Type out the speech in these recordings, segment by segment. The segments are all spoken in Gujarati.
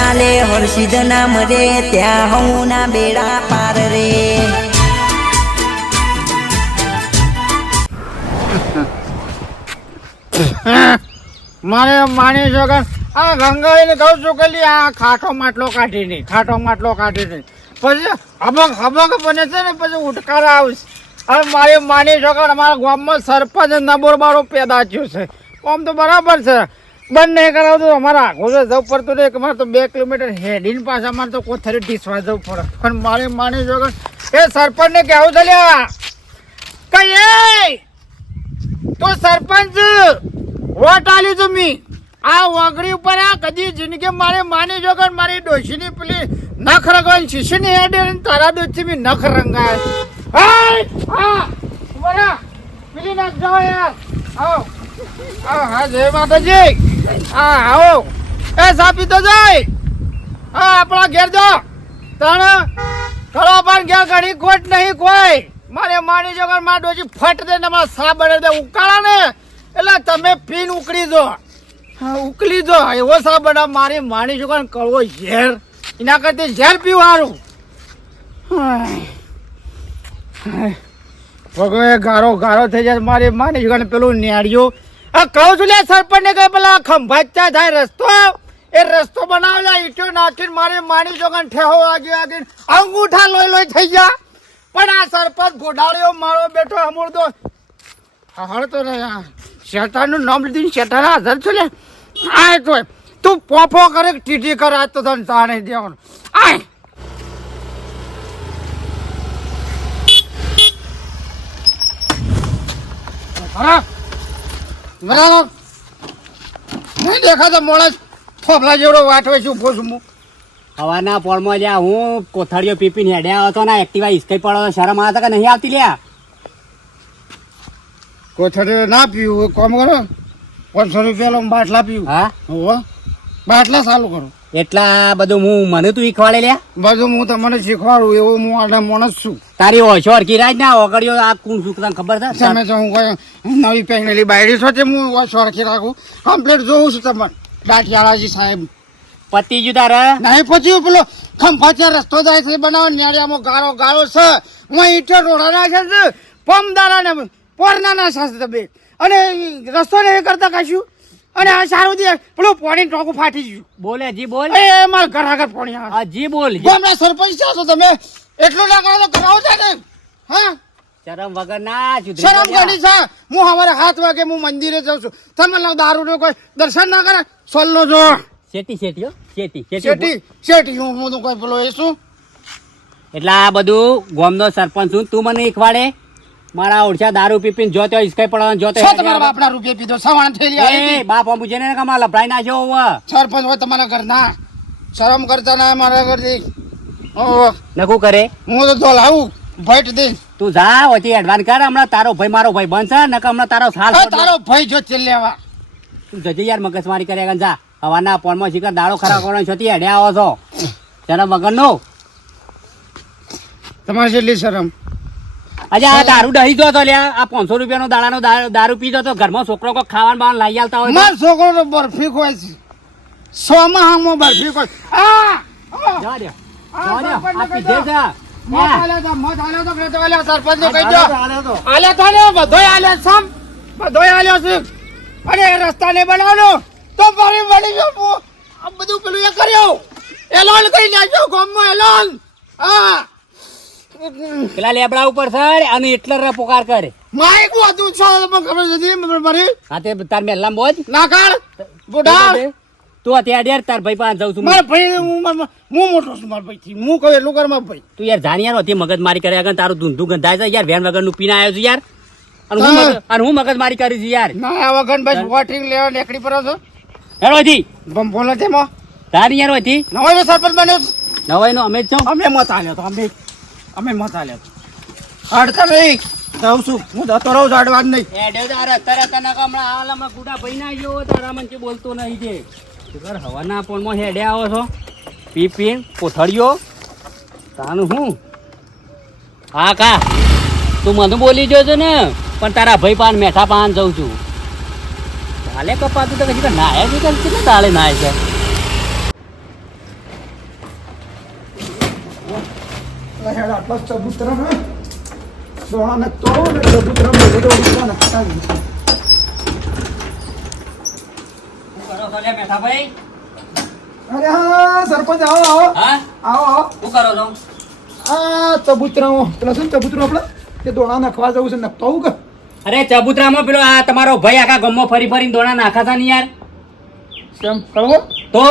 ચાલે હર્ષિદ નામ રે ત્યાં હું ના બેડા પાર રે. મારે માની છો કે આ ગંગાઈને કહું છું કે આ ખાટો માટલો કાઢી નહીં પછી હબક બને છે ને પછી ઉટકારા આવશે. હવે મારી માની છો કે અમારા ગામમાં સરપંચ નબોરબારો પેદા થયો છે. આમ તો બરાબર છે, બંધ નહીં કરાવતું અમારે આખું જવું પડતું નહીં. અમારે તો 2 કિલોમીટર હેડીને પાછા અમારે તો કોથળી ઢીસવા જવું પડે. પણ મારી માની છો કે એ સરપંચને કહેવું છે લ્યા કઈ તો સરપંચ વોટ આલી તમે આ વાઘડી ઉપર આ કદી જિંદગી મારે માની જો કે મારી ડોશીની પેલી નખ રંગવાની શીશીની હેડે તારા દોસ્તી બી નખ રંગાય. પેલી નખ જાઓ યાર. આવો હા જય માતાજી. હા આવો એ સાપી તો જાય. હા આપણા ઘેર જો તણ કરો પણ ઘેર ઘણી ખોટ નહીં કોઈ. મારે માની જો કે મારી ડોશી ફટ દે ને મારા સા બને દે ઉકાળા ને એટલે તમે પીન ઉકળી દો. ઉકલી દો એવો સા બના મારી માની જો કળવો ઝેર એના કરતી ઝેર પીવાનું. ભગવે ગારો થઈ જાય મારી માની જો પેલું નેડિયો આ કહું છું લે સરપંચ ને કઈ પેલા ખંભાચા થાય રસ્તો એ રસ્તો બનાવેલા ઈટો નાખીને મારી માની જો ઠેહો આગી અંગૂઠા લોહી થઈ ગયા. પણ આ સરપંચ ઘોડાળ્યો મારો બેઠો અમૂળ તો હળતો રહ્યા. શેતાનનું નામ લીધું શેતાન હાજર છું લે. આય તો તું પોપો કરે ટીટી કરે આજ તો તને ચા નહીં દેવાનું. આય બરાબર નહીં દેખાતો મોડા થોભલા જેવડો વાટવે છું ઉભો છું હું. હવાના પોળમાં લ્યા હું કોથળીઓ પીપીને હેડ્યા હતો ને એક્ટિવા હિસકાઈ પડો શરમ આવતા કે નહીં આવતી લ્યા. કોથળીઓ ના પીવું કોમ કરો 500 રૂપિયા બાટલા પીવું. હા હોવ બાટલા ચાલુ કરો. એટલા બધું મને તું શીખવાડે લ્યા. બધું હું તમને શીખવાડું એવો હું આડા માણસ છું. તારી ઓછો અરકી રાજ ના ઓગળ્યો આ કોણ શું તને ખબર છે? તમે તો હું કોઈ નવી પહેરેલી બાયડી છો તે હું ઓછો અરખી રાખું કમ્પ્લીટ જોઉં છું તમને દાંતિયાળાજી સાહેબ. પતિ જુ તારે નહીં પછી પેલો ખંભાચા રસ્તો જાય છે બનાવો નેડિયામાં ગાળો છે હું ઈટે રોડા નાખે છે પમદારા ને પોરના ના સાસ બે અને રસ્તો ને એ કરતા કાશ્યું અને આ સારું દે પેલું પાણી ટોકું ફાટી ગયું. બોલે જી બોલ. એ મારા ઘર આગળ પાણી આવે. જી બોલ. ગામના સરપંચ છો તમે એટલું ના કરો તો કરાવો છે ને. હા શરમ વગર ના શરમ કાઢી છે. હું સવારે 7 વાગે હું મંદિરે જાઉં છું. તમે દારૂ નો કોઈ દર્શન ના કરે સોલનો જો શેટી હું કોઈ પેલો એ શું એટલે આ બધું ગામનો સરપંચ છું તું મને શીખવાડે. મારા ઓળખ્યા દારૂ પીપીને જોતો હિસકાઈ પડવાનો જોતો તમારા બાપના રૂપિયા પીધો સવાણ થયેલી બાપ અમુજે ને કમા લફડાઈ નાખ્યો સરપંચ હોય તમારા ઘરના શરમ કરતા ના મારા ઘરથી નકું કરે હું તો લાવું ભેટ દે. તું જા ઓછી એડવાન્સ કર. હમણાં તારો ભાઈ મારો ભાઈ બનશે ને હમણાં તારો સાલ તારો ભાઈ જો લેવા તું જજે યાર મગજમારી કર્યા જા. હવાના પોનમાં શીખર દાડો ખરાબ કરવાનો છો હેડ્યા આવો છો શરમ વગર નો. તમારે જેટલી શરમ આજે આ દારૂ દહી જો તો લ્યા આ 500 રૂપિયાનો દાડાનો દારૂ પીધો તો ઘરમાં છોકરો કોઈ ખાવાનું બાવાનું લઈ આવતા હોય. મારો છોકરો તો બરફી ખોય છે 100 માં બરફી ખોય. જા દે આ પીધે છે સરપંચ કહી દો આલ્યા તો ને બધોય આલ્યા સમ બધોય આલ્યો છે અને રસ્તા ને બનાવવાનો તો પાણી વળી ગયો આ બધું પેલું એ કર્યો એલોન કરી નાખ્યો ગામમાં એલોન. હા પેલા લેબડા ઉપર સર અને એટલે પોકાર કરે માઈક હતું છો ખબર નથી મારી હા તે તાર મેલામ બોજ ના કાઢ બુઢા તું અત્યારે ડેર તાર ભાઈ પાસે જાઉં છું. મારા ભાઈ હું મોટો છું મારા ભાઈ થી હું કહું એટલું કર મારા ભાઈ. તું યાર જાણ યાર હતી મગજ મારી કરે આગળ તારું ધૂંધું ગંધાય છે યાર વેન વગર નું પીને આવ્યો છું યાર અને હું મગજ મારી કરી છું યાર. ના આ વગર બસ વોટિંગ લેવા નીકળી પડો છો હેડો હતી બોલો તેમાં તારી યાર હતી નવાઈ સરપંચ બન્યો નવાઈ નો અમે જ છો. અમે મત આલ્યો તો અમે મત આલ્યો અડતા નહીં જાઉં છું હું જતો રહું છું અડવા જ નહીં. હમણાં ગુડા ભાઈ ના ગયો તારા મને બોલતો નહીં છે હવાના પોનમાં હેડે આવો છો પી કોથળીઓ તાનું હું હા કા તું મને બોલી જોજો ને પણ તારા ભાઈ પાન મેઠા પાન જઉં છું. ચાલે કપાતું તો કદી નાય કેટલા તાળે નાય છે પેલા હેડ આટલા ચબૂતરા ને દોણા નખતો ને ચબૂતરા બધે ઉડતા નખતા શું કરો છો લે મેઠાભાઈ? અરે હા સરપંચ આવો આવો હા આવો આવો શું કરો છો? આ ચબૂતરા પેલા છે ને ચબૂતરું આપણે તે દોણા નખવા જવું છે નખતો આવું કે અરે ચબુતરામાં પેલો આ તમારો ભાઈ આખા ગામમાં ફરી ફરીને દોણા નાખાતા નહીં યાર. કેમ કરવો તો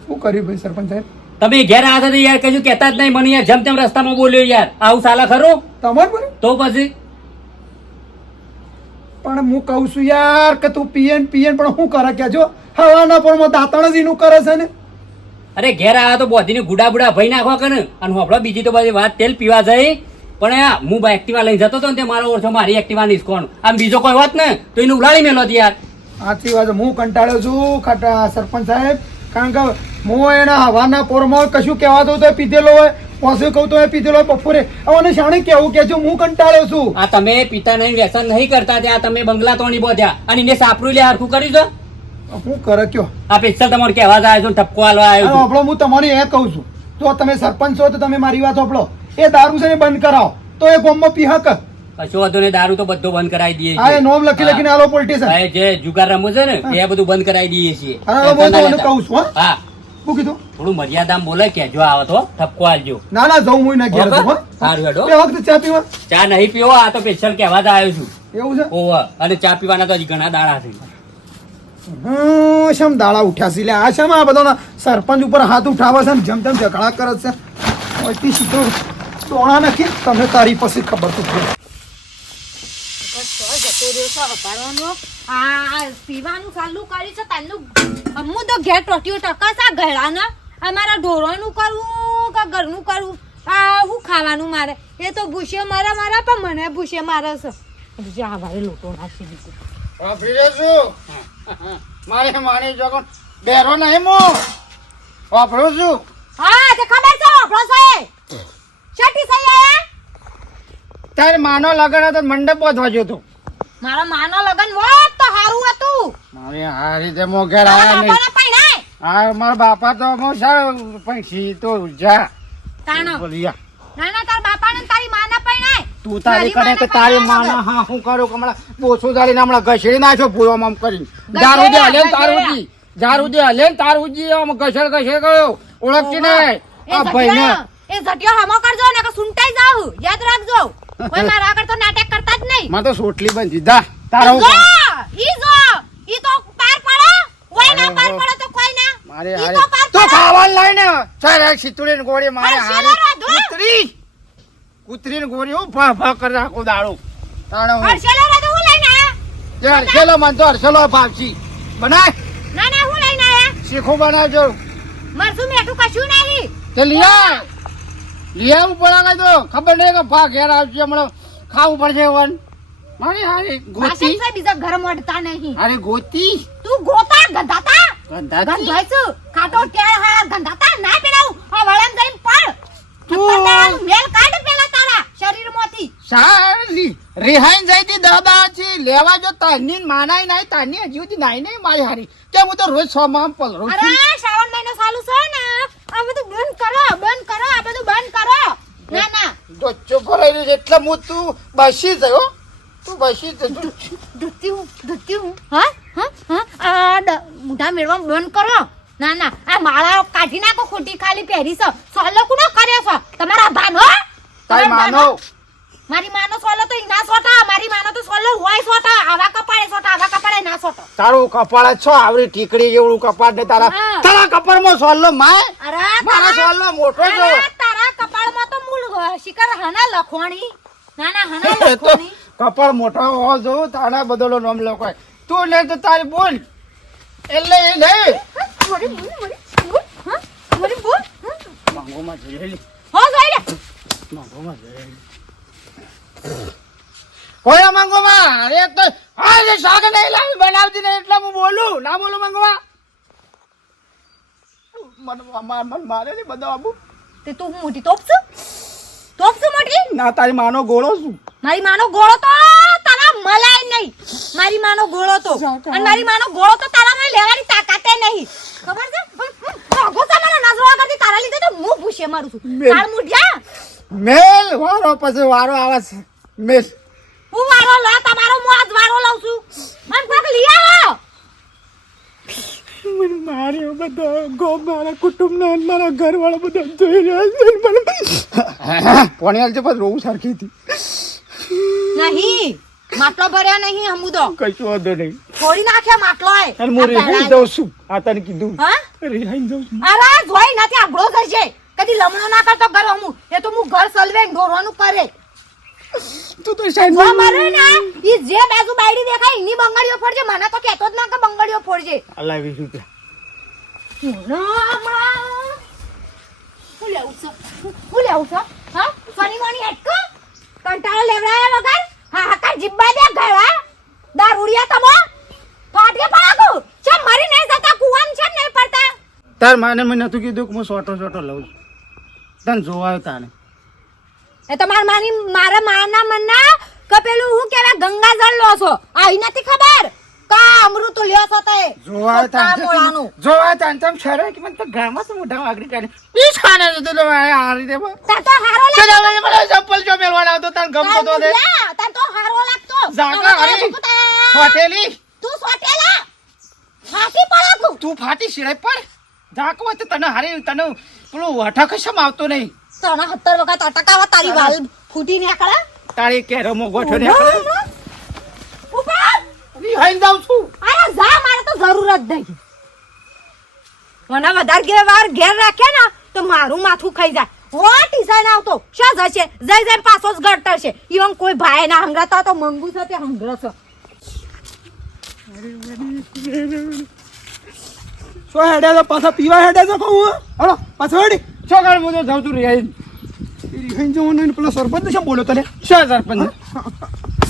શું કર્યું ભાઈ સરપંચ સાહેબ તમે ઘેર આવ્યા હતા યાર કશું કહેતા જ નહીં મને યાર જેમ તેમ રસ્તામાં બોલ્યો યાર આવું સાલા ખરું? તમારે બોલે તો પછી પણ હું કહું છું યાર કે તું પીએન પણ શું કરે કેજો હવાના પણ દાંતણ જ એનું કરે છે ને અરે ઘેર આવ્યા તો બોધીને ગુડા બુડા ભાઈ નાખવા કરે અને હોપડો બીજી તો બધી વાત તેલ પીવા જાય પણ આ હું એક્ટિવા લઈને જતો હતો ને તે મારો ઓછો મારી એક્ટિવા નિષ્કોણ આમ બીજો કોઈ વાત ને તો એને ઉલાડી મેલો હતી યાર. સાચી વાત હું કંટાળ્યો છું સરપંચ સાહેબ કારણ કે હું એના હવાના પોરમાં કશું કહેવાતો તો પીધેલો હોય પાછું કહું તો એ પીધેલો હોય બપોરે હવે શાણે કેવું કે હું કંટાળ્યો છું. આ તમે પિતા નહીં વ્યસન નહીં કરતા ત્યાં તમે બંગલા તોડી બોધ્યા અને એને સાપરું લે હરખું કર્યું છે. હું કરે કયો આ પિક્ચર તમારે કહેવા જાય છે ટપકો હાલવા આવ્યો છું. આપણો હું તમારે એ કહું છું જો તમે સરપંચ છો તો તમે મારી વાત સાંભળો એ દારૂ છે ને બંધ કરાવો તો એ ગોમમાં પીહક કશો વાંધો નહીં દારૂ તો બધું બંધ કરાવી દઈએ હા એ છીએ. નોમ લખીને આલો પોલિટિશિયન હા, જે જુગાર રમવું છે ને એ બધું બંધ કરાવી દઈએ છીએ. હા હું તો કહું છું હા શું કીધું થોડું મર્યાદામાં બોલે કેજો આવો તો ઠપકો આલજો. ના ના જવું હું ના ઘેર જવું સારું હેડો. એ વખત ચા પીવા ચા નહીં પીવો આ તો સ્પેશિયલ કહેવા જ આવ્યો છું. એવું છે ઓવા અને ચા પીવાના તો હજી ઘણા દાડા છે. શમ દાડા ઉઠ્યા છે લે આ શમ આ બધાના સરપંચ ઉપર હાથ ઉઠાવે છે ને જેમ તેમ ઝઘડા કરે છે ઓયથી સીધો દોણા નાખી તમે તારી પછી ખબર તો પડે. પીવાનું ચાલુ કરી છે તાનું અમુ તો ઘેર ટોટીઓ ટકાસા ગળાના અમારા ઢોરોનું કરવું કે ઘરનું કરવું આ હું ખાવાનું મારે એ તો ભૂસે મારા પણ મને ભૂસે મારે છે જે આ વારે લોટો નાખી દીધું વાપરી લેશું મારે માની જગન બેરો નહીં મો વાપરું છું. હા તે ખબર છે આપણો છે છેટી સહી આયા તારે માનો લગન હતો મંડપ બાંધવા ગયો તો મારા માનો લગન હોત તો હારું હતું મારે આ રીતે મો ઘેર તારા આયા નહીં. બાપાને પૈણાય હા મારા બાપા તો મો સારું પૈસી તો જા તાણો બોલિયા ના તાર બાપાને ને તારી માને પૈણાય તું તારી કરે કે તારી માના હા હું કરું કે હમણાં બોસો દાડીને હમણાં ઘસેડી નાખ્યો પૂરો આમ કરીને જારું દે હલે તારું જી આમ ઘસેડ ગયો ઓળખતી નહીં આ ભાઈને એ ઝટિયો હમો કરજો ને કે સુંટાઈ જાવ યાદ રાખજો કોઈ મારા આગળ તો નાટક કરતા જ નહીં માં તો સોટલી બંધ દીધા તારો જો ઈ તો પાર પડે કોઈ ના પાર પડે તો કોઈ ના મારે ઈ હારે તો પાર તો પડે. ખાવાનું લાઈને ચાલ સિતુડી ને ગોળી મારે અરે હારે શેલો રાધો. કૂતરી ને ગોળી હું ભા ભા કરી રાખું દાડો તાણે હું હર્ષેલો રાધો હું લઈને આયા જે હરસેલો મન તો હરસેલો ભાવસી બનાય ના હું લઈને આયા શીખું બનાવજો મરસું મેઠું કશું નહીં તે લીયા ઉપર આગળ તો ખબર નહીં કે ભા ઘેર આવશે હમણાં ખાવું પડશે વન મારી હારી ગોતી વાસણ છે બીજા ઘર મોડતા નહીં હારી ગોતી તું ગોતા ગંધાતા ગંધાતી ગંધાઈશું ખાટો કે હા ગંધાતા ના પેલાવું આ વળામ જઈને પડ તું- પત્તાવાનું મેલ કાઢ પેલા તારા શરીરમાંથી સારી રિહાઈન જઈતી દાદાથી લેવા જો તારની માનાય નહીં તારની હજી સુધી નાઈ નહીં મારી હારી કે હું તો રોજ 6 માં પલરું અરે શ્રાવણ મહિનો ચાલુ છે ને આ બધું બંધ કરો આ બધું બંધ કરો ના દોચ્ચો ભરાઈ છે એટલે હું તું બસી થયો તું બસી થયો ધુતી હું હા મુઢા મેળવા બંધ કરો ના આ માળા કાઢી નાખો ખોટી ખાલી પહેરી છે સોલો કુનો કર્યો છો તમારા ભાનો તારી માનો મારી માનો સોલો તો ઈ ના સોટા મારી માનો તો સોલો હોય સોટા આવા કપાળે ના સોટો તારું કપાળ છો આવડી ટીકડી જેવડું કપાળ ને તારા હા. તારા કપાળમાં સોલ્લો માય અરે મારા સોલ્લો મોટો જો તારા કપાળમાં તો મૂળ શિકાર હના લખોણી ના હના એ તો લખોણી કપાળ મોટો હોવો જો તારા બદલો નામ લખાય તું લે તો તારી બોલ એટલે એ લે મરી બોલ માંગોમાં જઈ હો જોઈ લે માંગોમાં જઈ કોઈ માંગોમાં અરે તો આ જે શાક નહીં લાવી બનાવતી ને એટલે હું બોલું ના બોલું માંગવા મન મારે ને બધા આબુ તે તું હું મોટી તોપ છું મોટી ના તારી માનો ગોળો છું મારી માનો ગોળો તો તારા મલાય નહીં મારી માનો ગોળો તો અને મારી માનો ગોળો તો તારા માં લેવાની તાકાતે નહીં ખબર છે ગોસા મને નજરો કરતી તારા લીધે તો હું ભૂસે મારું છું બેન. તાર મુઢિયા મેલ વારો પછી વારો આવે છે મેલ. હું વારો લો તમારો હું આજ વારો લઉં છું મને કોક લઈ આવો મને મારે બધા ગોમ મારા કુટુંબના અને મારા ઘરવાળા બધા જોઈ રહ્યા છે મને પોણી છે પછી રોવું સરખી હતી. નહીં માટલો ભર્યા નહીં હમુદો કશું વાંધો નહીં. છોડી નાખ્યા માટલો અને હું રિહાઈ જાઉં છું. આ તને કીધું હા રિહાઈ જાઉં છું. અરે જોઈ નથી આઘળો કરશે કદી લમણો ના કરતો ઘર હમું એ તો હું ઘર સલવે ઢોરવાનું કરે તું તો સાહેબ જો મરે ને ઈ જે બાજુ બાયડી દેખાય એની બંગડીઓ ફોડજે મને તો કહેતો જ ના કે બંગડીઓ ફોડજે અલ્લા 20 રૂપિયા. હું લેવું છું હા સોની મોની હેટકો કંટાળો લેવડાયા વગર હા હકા જીબ્બા દે ગળા દારૂડિયા તમો ફાટકે પડાકુ છે મરી નહીં જતા કુવામ છે નહીં પડતા તાર માને મને નતું કીધું કે હું સોટો લઉં છું. તને જોવાયો તાને એ તો મારા માના મનના કપેલું હું કેવા ગંગાજળ લો છો આઈ નથી ખબર કા અમૃત લ્યો છો તે મોળાનું જોવા તાન તમ શરે કે મને તો ગામમાં તો મોઢા વાગડી કાઢે ઈ છાને તો લો આ રીતે તાર તો હારો ચલ હવે મને ચપ્પલ જો મેલવાના આવતો તાન ગમતો તો દે તાર તો હારો લાગતો જાગા હરી સોટેલી તું સોટેલા ફાટી પડાકુ તું ફાટી સિળે પર જાકો તો તને હારી તને પેલું વઠા કશમ આવતો નહીં. તને 70 વખત અટકાવા તારી વાલ ફૂટી નીકળે તારી કેરમો ગોઠો ને ઉપર રિહાઈ જાઉં છું. અરે જા મારે તો જરૂર જ નહીં મને વધારે ઘેર રાખે ને તો મારું માથું ખાઈ જાય હોટ ઈસાઈ આવતો શું જશે જઈ પાછો જ ગટર છે ઈવન કોઈ ભાઈ ના હંગાતા તો મંગુ છે તે હંગરો છે સો હેડે તો પાછા પીવા હેડે તો કહું હલો પાછો હેડી છોકરા હું તો જાઉં છું રિહાઈ. રિહાઈ જવું નહીં પેલો સરપંચ શેમ બોલ્યો તો લે શું સરપંચ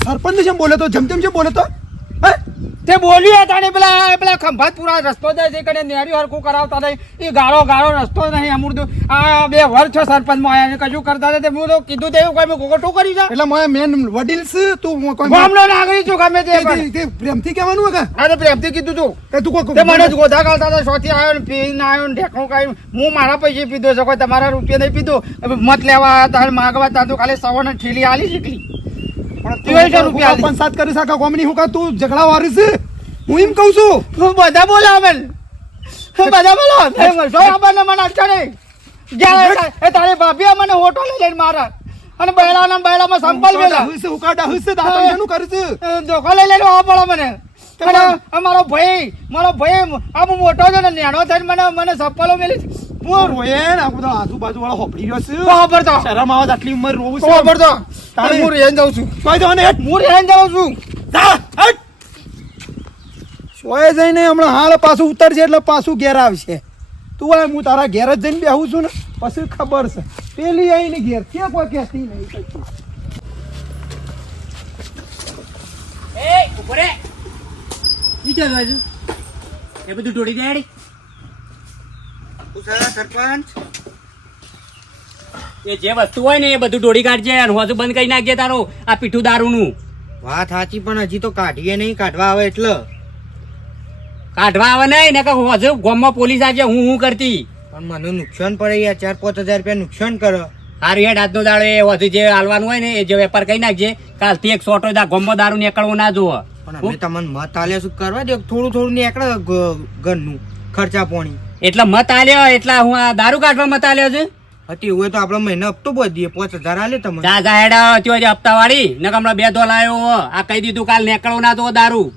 સરપંચ શેમ બોલ્યો તો જેમ બોલ્યો તો હે તે બોલ્યું તાણે પેલા ખંભાતપુરા રસ્તો જાય છે કને નેરી હરકું કરાવતા નહીં એ ગાળો રસ્તો નહીં અમૃત આ 2 વર્ષ છે સરપંચ માં આયા ને કશું કરતા નથી. હું તો કીધું તે કોઈ મેં ગોગોટું કરી છે એટલે મેન વડીલ છે તું કોઈ ગામનો નાગરિક છું ગમે તે પણ. તે પ્રેમથી કહેવાનું હે કે આ તો પ્રેમથી કીધું તું એ તું કોઈ તે મને જ ગોધા કાઢતા હતા સોથી આવ્યો ને પીને આવ્યો ને ઢેકણું કાઢ્યું હું મારા પૈસે પીધો છે કોઈ તમારા રૂપિયા નહીં પીધો મત લેવા આવ્યા માગવા તા તો ખાલી સવાને ઠેલી આલી શીખલી પંચાયત કરી શકે કોમની હું કા તું ઝઘડા વારી છે હું એમ કહું છું હું બધા બોલાવે બધા બોલો મને અડચણ નહીં એ તારી ભાભી મને હોટો લઈ લઈને મારા અને બૈડામાં સંપલ વેલા ઉકાડા હુસે દાતણનું કરે છે ધોકો લઈ લઈને આવવા પડે મને અને મારો ભાઈ આ હું મોટો છે ને નેણો થઈને મને સંપલો મેલી હું રોયે ને આ બધા આજુબાજુ વાળા હોપડી રહ્યો છે ખબર તો શરમ આવે આટલી ઉંમર રોવું છે ખબર તો હું રેન જાઉં છું સોય જવાને હેઠ હું રેન જાઉં છું જા હેઠ સોય જઈને હમણાં હાલ પાછું ઉતરશે એટલે પાછું ઘેર આવશે તું આ હું તારા ઘેર જ જઈને બેહું છું ને પછી ખબર છે પેલી આવીને ઘેર કે કોઈ કહેતી નહીં એ ઉપર નીચે બાજુ એ બધું ઢોળી દેડી સરપંચ એ જે વસ્તુ હોય ને એ બધું ઢોળી કાઢજે અને હોજુ બંધ કરી નાખજે તારો આ પીઠું દારૂનું વાત સાચી પણ હજી તો કાઢીએ નહીં કાઢવા આવે એટલે કાઢવા આવે નહીં ને કે હોજુ ગામમાં પોલીસ આજે હું કરતી પણ મને નુકસાન પડે યાર 4-5 હજાર રૂપિયા નુકસાન કરો હારું હેડ આજનો દાડો એ હોજુ જે હાલવાનું હોય ને એ જે વેપાર કરી નાખજે કાલથી એક સોટો ગામમાં દારૂ નીકળવો ના જોવો પણ અમે તમને મત આલ્યા શું કરવા દે થોડું નીકળે ઘરનું ખર્ચા પાણી એટલે મત આલ્યો એટલા હું આ દારૂ કાઢવા મત આલ્યો છે હતી હોય તો આપણે મહિને હપ્તો બધીએ 5000 આલે તમને જા હેડા ત્યો હપ્તા વાળી ને હમણાં 2 ધોલ આવ્યો આ કહી દીધું કાલ નીકળવો ના તો દારૂ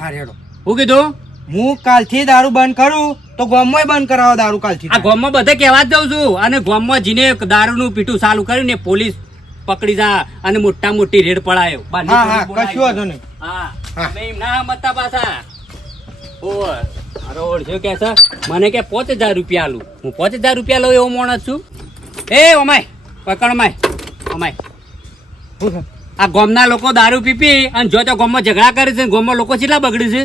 હા રેડો હું કીધું હું કાલથી દારૂ બંધ કરું તો ગામમાં બંધ કરાવો દારૂ કાલથી આ ગામમાં બધે કહેવા જ જાઉં છું અને ગામમાં જીને દારૂનું પીઠું ચાલુ કર્યું ને પોલીસ પકડી જા અને મોટી રેડ પડાયો હા કશું વાંધો નહીં હા અમે એમ ના મતા પાછા ઓર અરે ઓળખ્યો કે છે મને કે 5000 રૂપિયા આલું હું 5000 રૂપિયા લઉં એવો માણસ છું એ ઓમાય પકડ ઓમાય આ ગામના લોકો દારૂ પીપી અને જો તો ગામમાં ઝઘડા કરે છે ગામમાં લોકો કેટલા બગડે છે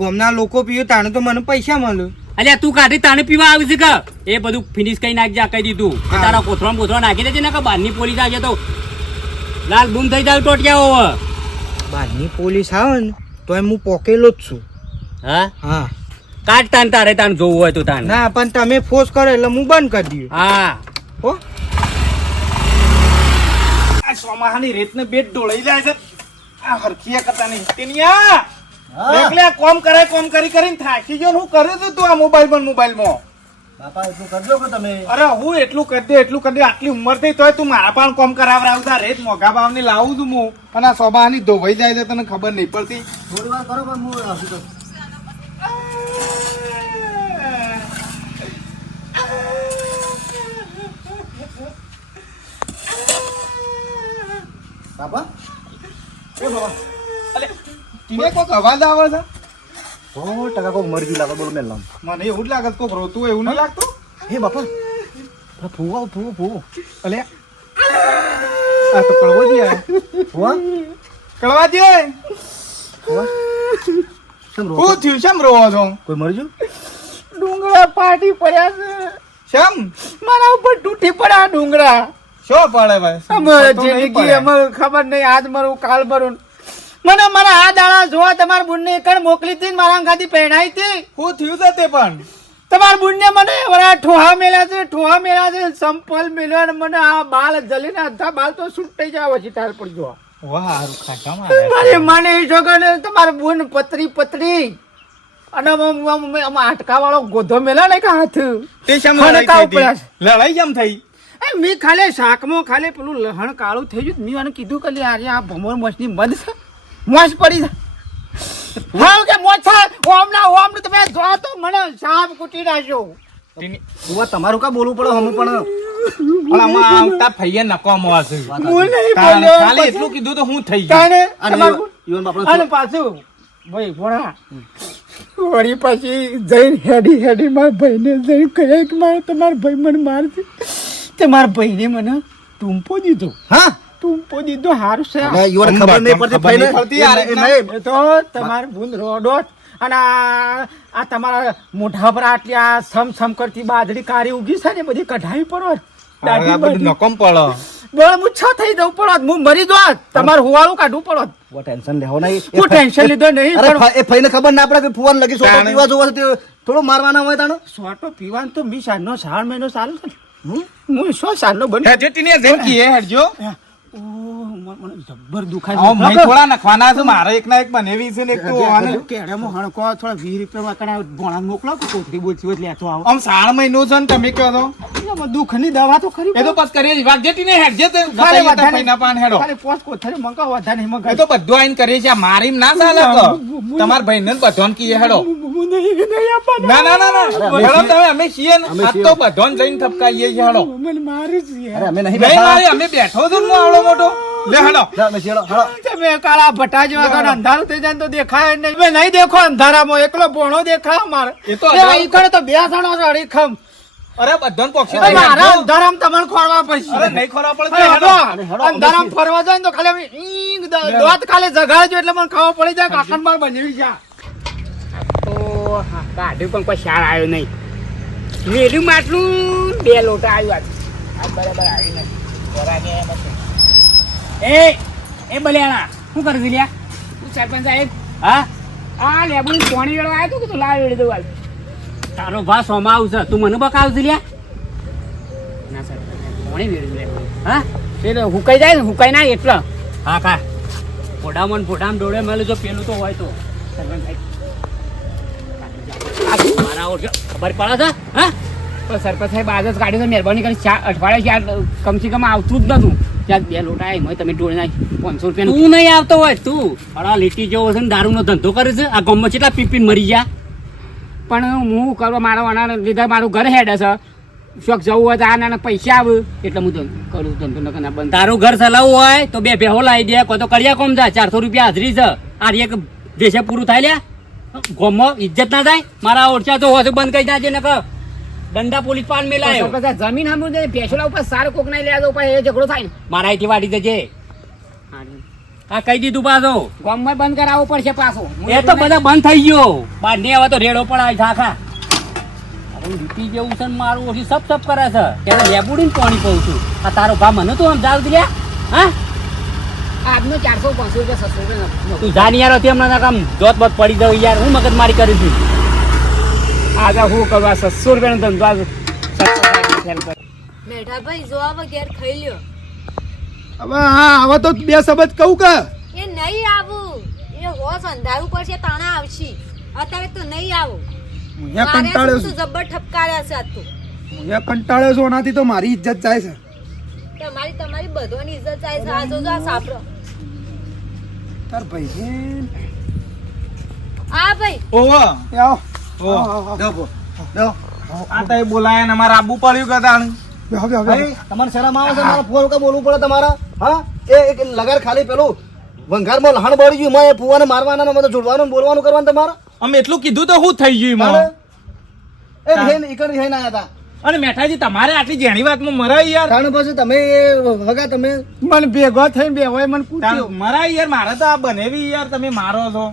ગામના લોકો પીવે તાણે તો મને પૈસા મળે અલ્યા તું કાઢી તાણે પીવા આવી છે કે એ બધું ફિનિશ કરી નાખજે કહી દીધું તારા કોથળા નાખી દેજે ને કે બહારની પોલીસ આજે તો લાલ બૂમ થઈ જાય ટોટિયા હોવ બહારની પોલીસ આવે ને તો હું પોકેલો જ છું હા કાઢ તારે જોવું હોય તો તાને ના પણ તમે ફોર્સ કરો એટલે હું બંધ કરી દઉં હા હો સોમાહાની રેતને બેટ ડોળાઈ જાય છે આ હરખિયા કરતા નહીં ટીનિયા એકલે આ કોમ કરીને થાકી ગયો ને હું કર્યું તું તું આ મોબાઈલમાં બાપા એટલું કરજો કે તમે અરે હું એટલું કરી દે આટલી ઉંમર થઈ તોય તું મારા પણ કોમ કરાવડાવતા રેત મોઘા ભાવની લાવું છું હું અને આ સોમાહાની ધોવાઈ જાય છે તને ખબર નહીં પડતી થોડી વાર કરો પણ હું હસું કરું. બાપા એ બાબા અલે ટીને કોક અવાજ આવે છે 100% કોક મરજી લાગે બોલો મેં લામ મને એવું જ લાગે છે કોક રોતું એવું નહીં લાગતું હે બાપા ફૂવો અલે આ તો કળવો જ ફૂવા કળવા દે ફૂવા કેમ રો હું થયું શેમ રોવો છો કોઈ મરજ્યું ડુંગરા પાટી પડ્યા છે શેમ મારા ઉપર તૂટી પડ્યા ડુંગરા શો પડે ભાઈ અમારે જિંદગી અમારે ખબર નહીં આજ મરું કાલ મરું મને મારા આ દાડા જોવા તમારા બુનને કણ મોકલી હતી ને મારા ગાદી પહેણાઈ હતી હું થયું છે તે પણ તમારા બુનને મને વરા ઠોહા મેલ્યા છે સંપલ મેલ્યો અને મને આ બાલ જલીને અડધા બાલ તો છૂટાઈ જાય પછી તાર પડી જવા વાહ હારું ખાટામાં મારે મને એ છોકરાને તમારા બુન પતરી અને આમાં આટકા વાળો ગોધો મેલા ને કે હાથ તે શેમ ખડકા લડાઈ ઉપડ્યા થઈ લડાઈ કેમ થઈ મેં ખાલી શાકમાં ખાલી પેલું લહણ કાળું થઈ ગયું મેં એને કીધું કે લે આજે આ ભમર મોસની મધ છે મોસ પડી છે હા કે મોસ ઓમ તમે જો તો મને સાપ કૂટી નાખ્યો ફૂવા તમારું કા બોલવું પડે હમ પણ પણ આમાં આવતા ફઈએ નકોમ હશે હું નહીં તારે બોલ્યો ખાલી એટલું કીધું તો હું થઈ ગયું તાણે અને તમારું ઈવન બાપડો અને પાછું ભાઈ ભણા વળી પછી જઈને હેડી મારા ભાઈને જઈને કહે કે મારે તમારા ભાઈ મને મારશે તે મારા ભાઈને મને ટૂંપો દીધો હા સારું છે હવે ઈવન ખબર નહીં પડતી ખબર નહીં ભાઈને. પડતી યાર. એ નહીં. એ તો તમારી બુંદ રોડો અને આ તમારા મોઢા પર આટલી આ સમ કરતી બાજરી કારી ઉગી છે ને બધી કઢાવી પડો આ બધું નકોમ પડો બોલ હું છ થઈ જવું પડો હું મરી જાત તમારે હુવાળું કાઢવું પડો વો ટેન્શન લેવો નહીં. હું ટેન્શન લીધો નહીં અરે પણ એ ફઈને ખબર ના પડે કે ફુવાન લગી સોટો તાણે. પીવા જોવો છે તે થોડો મારવાના હોય તાણે. સોટો પીવાનું તો મી સાંજનો 4 મહિનો ચાલુ છે હું શું સાંજનો બન હે જેટીને જેમ કીએ હેડજો મને જબ્બર દુખાય આવો મહી થોડા નખવાના છે મારે એક ના એક બનેવી છે ને એક તો આને કેડેમાં હણકો થોડા 20 રૂપિયા કણા ભોણા મોકલાવ કે કોથળી બોલતી હોય લેતો આવો આમ 3 મહિનો છે ને તમે કહો તો એમાં દુઃખની દવા તો ખરી એ તો બસ કરીએ વાગ જેટીને હેડજે તે ખાલી ગતાઈ વધારે- પૈના પાન હેડો ખાલી પોસ કોથળી મંગાવ વધા નહીં એ મંગાવ તો બધું આઈને કરીએ છે મારી ના ચાલે તો તમાર ભાઈને બધોન કીએ હેડો નહીં આપવાના. ના ના ના ના હેડો તમે અમે છીએ ને અમે આ છીએ. તો બધોન જઈને થપકાઈએ છે હેડો મને મારે છે અરે અમે નહીં નહીં બેઠા. મારી અમે બેઠો છું ને આવડો મોટો લે હેડો જા, અમે છીએ, હેડો. તમે કાળા ભટા જેવા કાળ અંધારું થઈ જાય ને તો દેખાય નહીં મેં નહીં દેખો અંધારામાં એકલો ભોણો દેખાય મારે એ તો એ ઈ કરે તો બે જણો છે અડીખમ. અરે બધોન પોક્ષી અરે મારા અંધારામાં તમને ખોરવા પડશે અરે નહીં ખોરા પડે અરે હેડો હેડો, અંધારામાં ફરવા જાય ને તો ખાલી અમે ઈંગ દોત ખાલી જગાડજો એટલે મને ખાવા પડી જાય કાકણ બાર બનેવી જા તો ગાડી પણ કોઈ શાળ આવ્યો નહીં વેલું માટલું 2 લોટા આવ્યું આ બરાબર આવી નથી એ બલ્યાણા શું કરી લ્યા તું સરપંચ સાહેબ હા આ લેબુ પાણી વેળો આવ્યો કે તું લાવ વેળી દઉં હાલ તારો ભા સોમાં આવશે તું મને બકાવશે લ્યા ના સરપંચ પાણી વેળી લે હા એટલે હુકાઈ જાય ને હુકાઈ ના એટલે હા કા ફોડામાં ડોળે મળે જો પેલું તો હોય તો સરપંચ સાહેબ મારા ઓળખે ખબર પડે છે હા તો સરપંચ સાહેબ આજ જ ગાડી તો મહેરબાની કરી અઠવાડિયે કમસે કમ આવતું જ નતું ત્યાં 2 લોટા આવી તમે ટોળી નાખી 500 રૂપિયા તું નહીં આવતો હોય તું અડા લીટી જેવો છે ને દારૂનો ધંધો કરે છે આ ગામમાં કેટલા પીપીને મરી ગયા પણ હું કરવા મારા વાના લીધા મારું ઘર હેડે છે શોખ જવું હોય તો આ નાના પૈસા આવે એટલે હું કરું ધંધો ન કરના બંધ તારું ઘર ચલાવવું હોય તો 2 ભેહો લાવી દે કોઈ તો કડિયા કોમ જાય 400 રૂપિયા હાજરી છે આ એક દેશે પૂરું થાય લ્યા ગામમાં ઇજ્જત ના થાય મારા ઓરચા તો હોય બંધ કરી નાખજે ને દંડા પોલીસ પાન મેલાયો જમીન સાંભળું છે ભેંસોલા ઉપર સારું કોક નહીં લેવા ઉપર એ ઝઘડો થાય ને મારા અહીંથી વાડી દેજે હા કહી દીધું પાછો ગામમાં બંધ કરાવવો પડશે પાછો એ તો બધા બંધ થઈ ગયો બાર ને હવે તો રેડો પડાય ખાખા લીટી જેવું છે ને મારું ઓછી સપ કરે છે ત્યારે લેબુડી ને પાણી પવું છું આ તારો ભા મને તું આમ જાવ લ્યા હા આજનો 400 500 રૂપિયા 600 રૂપિયા તું જાની યાર હતી હમણાં કામ જોત બોત પડી દઉં યાર હું મગજ મારી કરી છું આજે હું કરવા 600 રૂપિયાનો ધંધો આજ 700 મેઠા ભાઈ જો આવો ઘેર ખાઈ લ્યો હવે હા હવે તો બે શબ્દ કહું કે એ નહીં આવું એ હોશ અંધારું પડશે તાણા આવશે અત્યારે તો નહીં આવું હું મારે કંટાળ્યો શું છું જબ્બર ઠપકાર્યા છે આ તો હું કંટાળ્યો છું એનાથી તો મારી ઇજ્જત જાય છે તમારી બધોની ઇજ્જત જાય છે આ જોજો આ સાપરો તાર ભાઈ છે આ ભાઈ ઓવો આવો ઓવો આ તો બોલાય ને અમારે આબુ પડ્યું કે તાણ બેહો બેહો બેહો. તમારે શરમ આવે છે મારા ફુવાને કાં બોલવું પડે તમારા હા એ લગાર ખાલી પેલું વંઘારમાં લહાણ બળી ગયું એમાં એ ફુવાને મારવાના ને બધું જોડવાનું ને બોલવાનું કરવાનું તમારે અમે એટલું કીધું તો શું થઈ ગયું તાણે? એમાં એ રિહાઈને ઈકણ રિહાઈને આયા હતા અને મેઠાજી તમારે આટલી જેણી વાતમાં મરાય યાર તાણે પછી તમે વગા તમે મને ભેગો થઈને બે હોય મને પૂછ્યો મરાય યાર મારે તો આ બનેવી યાર તમે મારો છો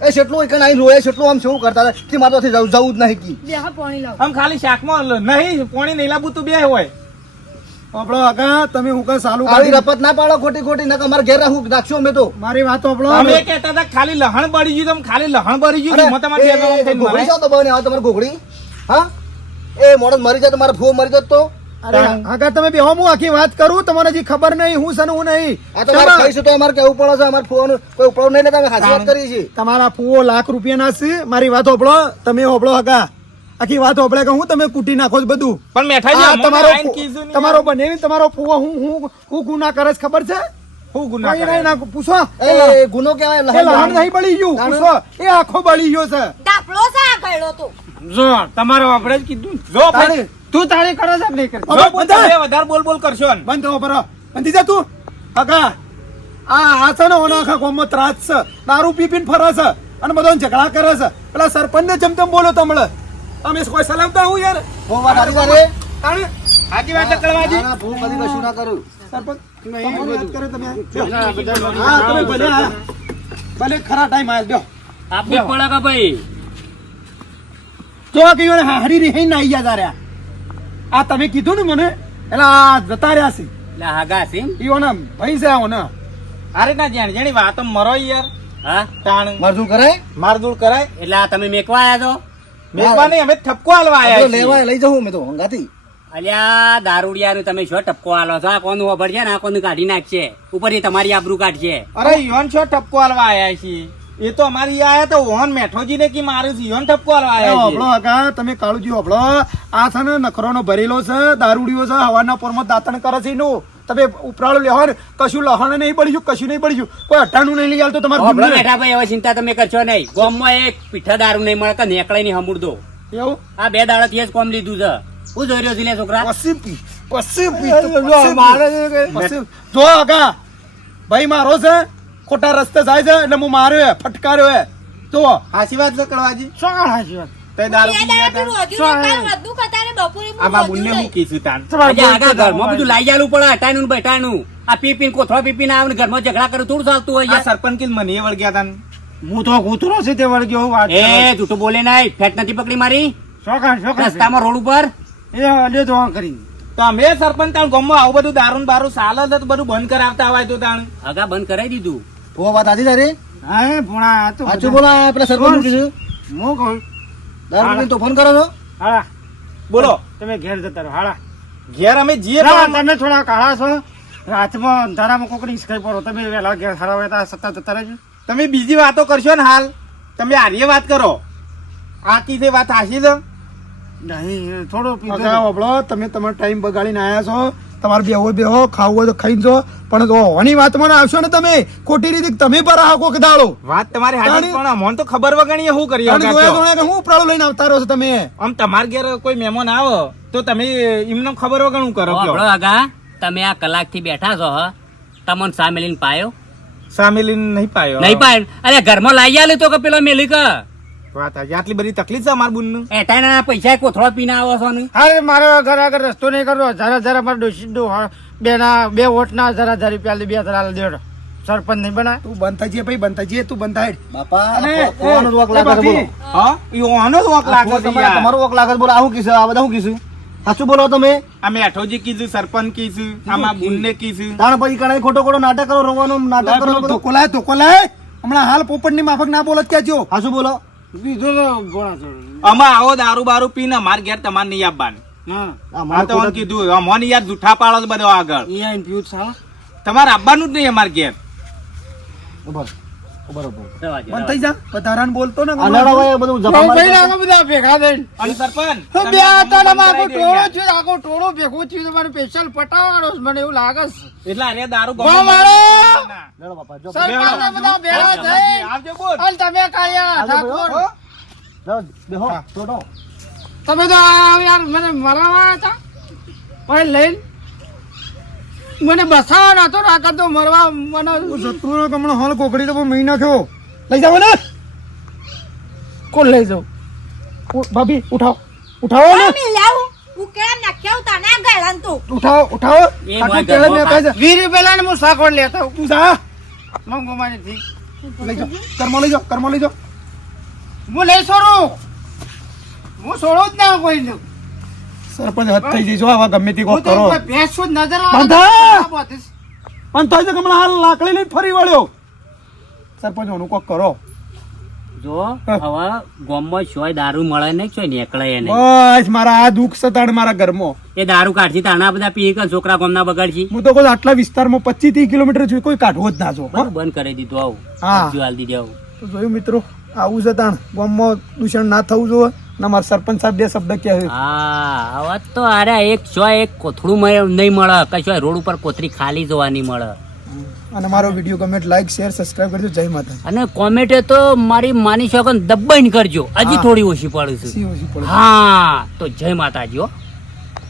એ જેટલું ઈકણ આવીને રોયે જેટલું આમ શું કરતા હતા કે મારાથી જવું જ નહીં કી બેહા પાણી લાવ આમ ખાલી શાકમાં નહીં પોણી નહીં લાવવું તું બે હોય આપણો આગા તમે હું કઈ સાલું આવી કાઢી રપત ના પાડો ખોટી ખોટી નકર અમારે ઘેર રાખું રાખશો અમે તો મારી વાત આપણો તમે કહેતા હતા ખાલી લહણ બળી ગયું તમે ખાલી લહણ બળી ગયું એમાં તમારે બે ગણું થઈને ઘોઘડી મરાય. છો તો બને આવે તમારે ઘોઘડી હા એ મોડો મરી જાય તમારે ફૂવો મરી જાય તો અરે આગા તમે બેહો હું આખી વાત કરું તમને હજી ખબર નહીં હું છે ને હું નહીં આ તો મારે ખાઈશું તો અમારે કેવું પડે છે અમારે ફૂવાનું કોઈ ઉપડો નહીં લેતા અમે ખાસી વાત કરી છે તમારા ફૂવો લાખ રૂપિયા ના છે મારી વાત હોભળો તમે હોભળો આગા આખી વાત હોભળે કે હું તમે કૂટી નાખો છો બધું પણ મેઠાજી આ અમને તમારો આઈને કીધું નહીં. તમારો બનેવી તમારો ફૂવો હું ગુના કરે છે ખબર છે શું ગુનાહ કોઈ કરે? નહીં ના પૂછો એ ગુનો કહેવાય એ લહણ નહીં બળી ગયું તાણે? પૂછો એ આખો બળી ગયો છે ડાપલો છે આ ગયડો તો જો તમારો આપણે જ કીધું જો ભાઈ, તાણે. તું તારી કરે છે કે નહીં કરતી? જો હવે પણ બંધ તમે વધારે બોલ બોલ કરશો ને. બંધ થવો બરો બંધી જા તું આગા આ છે ને ઓના આખા ગામમાં ત્રાસ છે દારૂ પી પીને ફરે છે અને બધાને ઝઘડા કરે છે પેલા સરપંચ ને જમતમ બોલો તમને તમે કોઈ સલામતા હું યાર બહુ વાત હારી તારે તાણે સાચી વાત છે કળવાજી. ના, ના, હું કદી કશું ના કરું સરપંચ તમારી વાત કરે તમે હા તમે ભલે હા ભલે ખરા ટાઈમ આવ્યો બેહો આપવું જ પડે કે ભાઈ તો કયો ને હારી રહી ના આઈ ગયા આ તમે કીધું ને મને એટલે આ જતા રહ્યા છે એટલે હાગા છે એમ? ઈઓના ભાઈ છે આવો ને અરે ના જેણી જેણી વાતો મરો યાર હા તાણ મરજું કરાય મારધૂળ કરાય એટલે આ તમે મેકવા આવ્યા છો મેકવા નહીં અમે ઠપકો હાલવા આ તો આયા છીએ. લેવા લઈ જાઉં મેં તો હંગાથી અલ્યા દારૂડિયાનું તમે શું ટપકો આલો છો આ કોનું ખબર છે ને આ કોનું કાઢી નાખશે ઉપરથી તમારી આબરૂ કાઢશે અરે યોન છો ઠપકો હાલવા આયા છીએ એ તો અમારી આયા તો ઓહન મેઠોજી ને કી મારે છે યોન ઠપકો હાલવા આયા હોભળો છીએ. આગા તમે કાળુજી હોભળો આ છે ને નખરોનો ભરેલો છે દારૂડિયો છે હવાના પોરમાં દાંતણ કરે છે એનું તમે ઉપરાળો લેવો ને કશું લહણ નહીં બળી ગયું કશું નહીં બળી ગયું કોઈ અટાણું નહીં લઈ આવતો તમારે હોભળો ગુમને. બેઠા ભાઈ હવે ચિંતા તમે કરશો નહીં ગોમમાં એક પીઠા દારૂ નહીં મળે કે નેકળે ની હમુડ દો એવું આ 2 દાડાથી જ કોમ લીધું છે હું જોઈ રહ્યો છું લે છોકરા પછી પી પછી જો આગા ભાઈ મારો છે ખોટા રસ્તે જાય છે એટલે હું માર્યો હે, ફટકાર્યો હે તો હાચી વાત છે કળવાજી. શું કાઢ હાચી વાત? તે દારૂ બે પી દાડાથી ગયા રોજ્યું ને કાલ વધુ ખતાને બપોરે તા. આમાં બુનને હું કીધું તાણ. આજે આગા ઘરમાં બધું લાઈ જાલું પડે હટાનું ને બેટાનું આ પી કોથળો પી આવે ને ઘરમાં ઝઘડા કરે થોડું ચાલતું હોય આ યાર. સરપંચ કીધું મને એ વળગ્યા તાન. હું તો કૂતરો છે તે વળગ્યો વાત એ જૂઠું બોલે નહીં ફેટ નથી પકડી મારી શોખાન રસ્તામાં રોડ ઉપર એ લ્યો તો કરી તો અમે સરપંચ તાણ ગામમાં આવું બધું દારૂ ને બારૂ ચાલે છે તો બધું બંધ કરાવતા હોય તો તાણ. આગા બંધ કરાવી દીધું ફુવા વાત હાથી તારી હા એ ભણા તો સાચું બોલો આ પેલા સરપંચ કીધું હું કહું દારૂ પીને તોફાન કરો છો હાલા બોલો તમે ઘેર જતા રહો હાલા ઘેર અમે જઈએ ના, પણ તમે થોડા કાળા છો રાતમાં અંધારામાં કોકની સ્કાઈ પડો તમે વહેલા ઘેર સારા હોય તો સત્તા જતા રહેજો તમે બીજી વાતો કરશો ને હાલ તમે આર્ય વાત કરો આ કીધે વાત હાચી છે. નહીં થોડો પીધો આગા હોભળો તમે તમારો ટાઈમ બગાડીને આયા છો તમારે બેહો બેહો ખાવું હોય તો ખાઈ જો પણ જો હોવાની વાતમાં ના આવશો ને તમે ખોટી રીતે તમે પર આવો કોક દાડો વાત તમારી હાચી તાણી- પણ અમને તો ખબર વગણીએ શું કરીએ અને વગર જોયા તો. જોયા કે હું ઉપરાળો લઈને આવતા રહો છો તમે આમ તમારા ઘેર કોઈ મહેમાન આવે તો તમે એમને ખબર વગર શું કરો કયો? હોભળો આગા તમે આ કલાકથી બેઠા છો હ તમને સા મેલીને પાયો સામેલી નહીં પાયો નહીં પાયો અરે ઘરમાં લાઈ આલે તો કે પેલો મેલી કે વાત હાચી. આટલી બધી તકલીફ છે અમારા બુનનું. એટાના પૈસા કોથળો પીને આવો છો ને અરે મારે ઘર આગળ રસ્તો નહીં કરવો જરા મારે બે વોટના જરા રૂપિયા બે ધરા દેડો સરપંચ નહીં બના તું બંધ થઈ જઈએ ભાઈ બંધ થઈ જઈએ તું બંધ થાય બાપા અને ફુવાનો જ વોક એ લાગે છે બોલો બાપી, હા ઈ ઓનો જ વોક લાગે છે યાર. તમારો વોક લાગે છે બોલો આવું કીધું આ બધા શું કીધું સાચું બોલો તમે અમે અઠોજી કીધું સરપંચ કીધું આમાં બુનને કીધું તાણ પછી કણાઈ ખોટો ખોટો નાટક કરો રોવાનું નાટક કરો બધું. ધોકો લાય હમણાં હાલ પોપટ ની માફક ના બોલત ક્યાં છો સાચું બોલો બીજો તો ભોળા છો આમાં આવો દારૂ બારૂ પીને અમાર ઘેર તમારે નહીં આપવાનું. હા આ આ મારે તો મને કીધું અમોને યાર જૂઠા પાડો છો બધો આગળ એ આઈને પીવું જ સાલા તમારે આવવાનું જ નહીં અમારે ઘેર. બંધ થઈ જા વધારાને બોલતો ને અનાળા હોય એ બધું જપા ભાઈ મારી લાગે બધા ભેગા થઈને અને સરપંચ હું બે હતા ને આખું ટોળું થયું, આખું ટોળું ભેગું થયું તો મને સ્પેશિયલ પટાવાળો છે, મને એવું લાગે છે. એટલે આને દારૂ વાહ, ગમે. વાળો! લેડો બાપા જો સરપંચને બધા ભેગા થઈ આવજો બોલ. અને તમે કાઢ્યા ઠાકોર. લેડો, બેહો છોડો તમે તો આ યાર મને મરવા હતા પણ લઈને મને બસાવવાનો હતો ને આ કરતો મરવા મને શત્રુનો કમણો હાલ કોકડી તો મહી નાખ્યો લઈ જાવ ને કોણ લઈ જાઉં? ભાભી ઉઠાવો ને અમે લાવું હું કેમ નાખ્યા ઉતા ના ગયલાન તું ઉઠાવો એ આખું ભાઈ તેડે ગરબો મેં કહે છે, 20 રૂપિયા ને હું સાકોડ લેતો હોઉં. તું જા મંગો મારીથી લઈ જાઓ કર્મો લઈ જાઓ હું લઈ છોડું, હું છોડું જ ના કોઈ ને. સરપંચ હદ થઈ જઈશું આવા ગમે તે કોક હું તો કરો કોઈ ભેંસ જ નજર બાંધા! આવે પણ થાય છે કે હમણાં હાલ લાકડી લઈને ફરી વળ્યો સરપંચ ઓનું કોક કરો જો હવે ગામમાં શોય દારૂ મળે નહીં, શોય નીકળે એને. બસ મારા આ દુઃખ સતાડ મારા ઘરમાં એ દારૂ કાઢી તાણા બધા પી કે છોકરા ગામના બગાડશી. હું તો કોઈ આટલા વિસ્તારમાં 25-30 કિલોમીટર છું કોઈ કાઢવો જ ના છો બધું બંધ કરી દીધું આવું. હા. અરજીઓ આલી દીધી આવું. તો જોયું મિત્રો આવું છે તાણ ગામમાં દૂષણ ના થવું જોઈએ ને મારા સરપંચ સાહેબ 2 શબ્દ કહે છે હા, હવે તો અરે એક કોથળું નહીં મળે, કશું રોડ ઉપર કોથળી ખાલી જોવા નહીં મળે. અને મારો વિડીયો ગમે લાઈક શેર સબસ્ક્રાઇબ કરજો જય માતા અને કોમેન્ટે તો મારી માની શકો દબાઈને કરજો, હજી થોડી ઓછી પડે છે. સી ઓછી પડે હા, તો જય માતાજી હો.